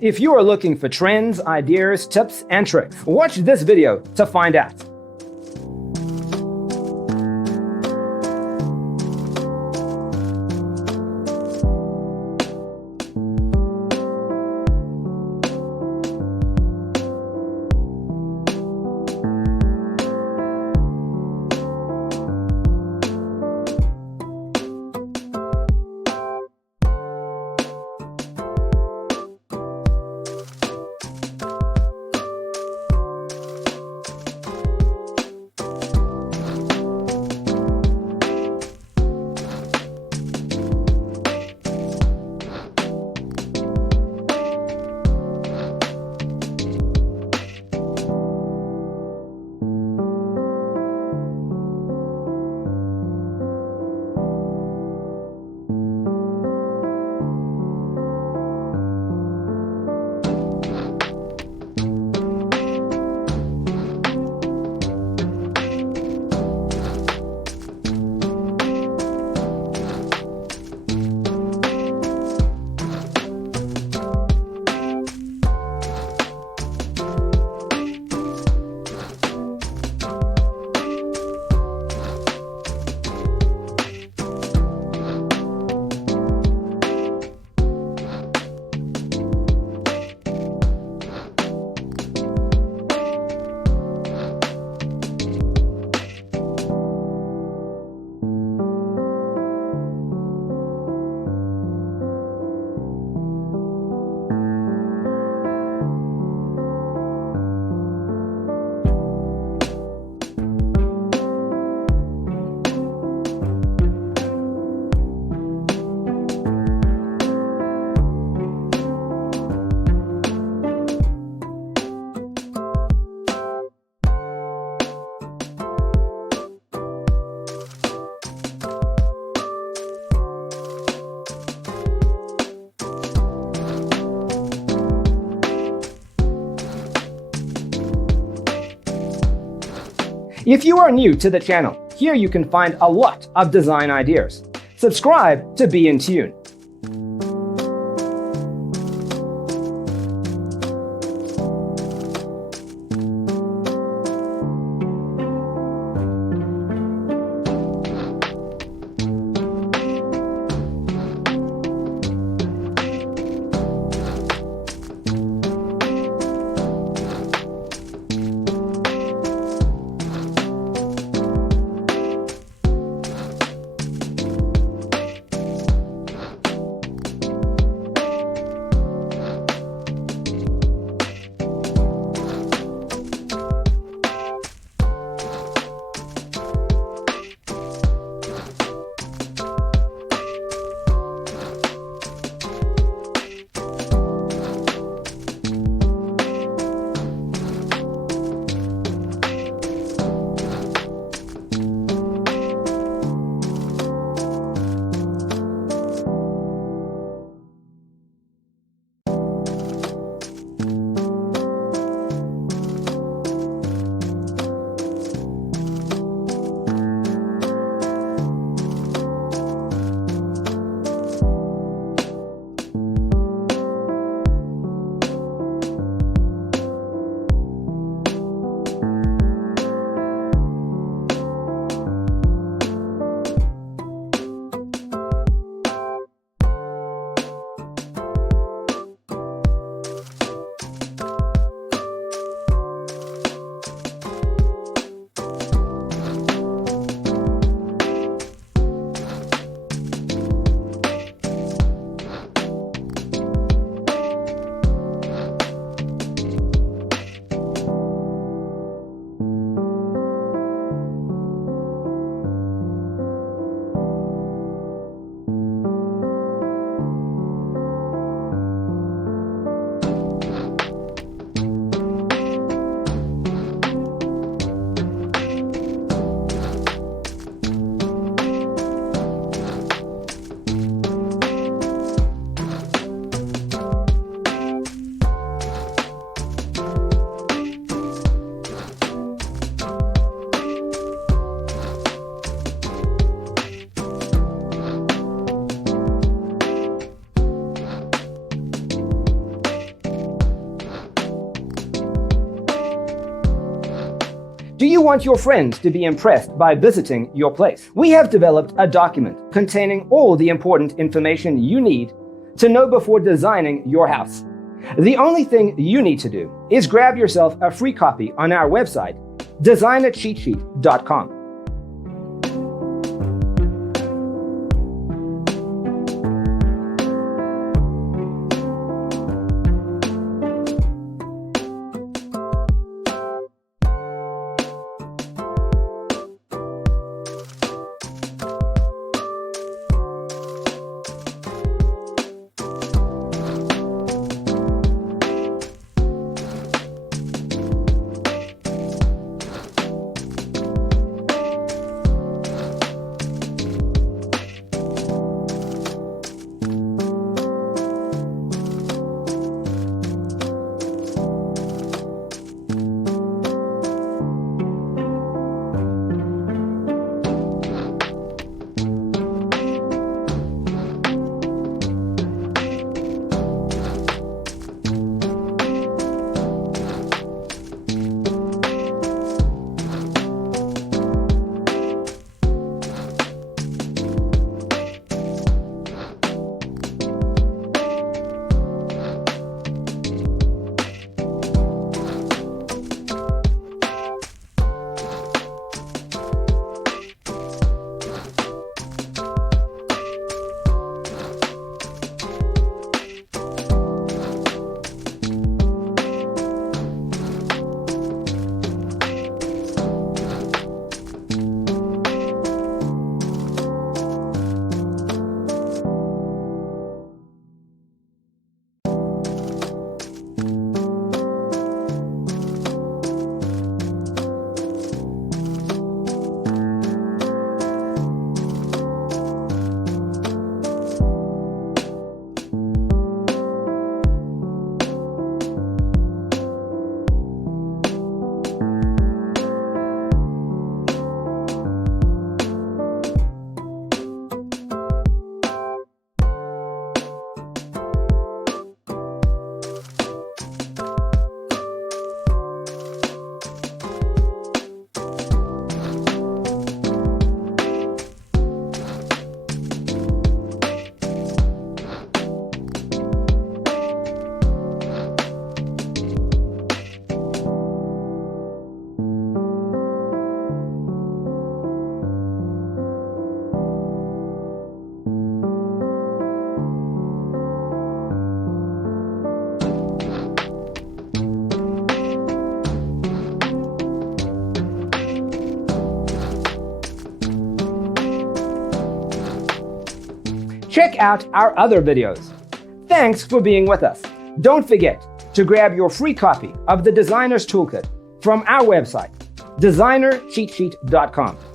If you are looking for trends, ideas, tips, and tricks, watch this video to find out. If you are new to the channel, here you can find a lot of design ideas. Subscribe to be in tune. Do you want your friends to be impressed by visiting your place? We have developed a document containing all the important information you need to know before designing your house. The only thing you need to do is grab yourself a free copy on our website, designercheatsheet.com. Check out our other videos. Thanks for being with us. Don't forget to grab your free copy of the Designer's Toolkit from our website, designercheatsheet.com.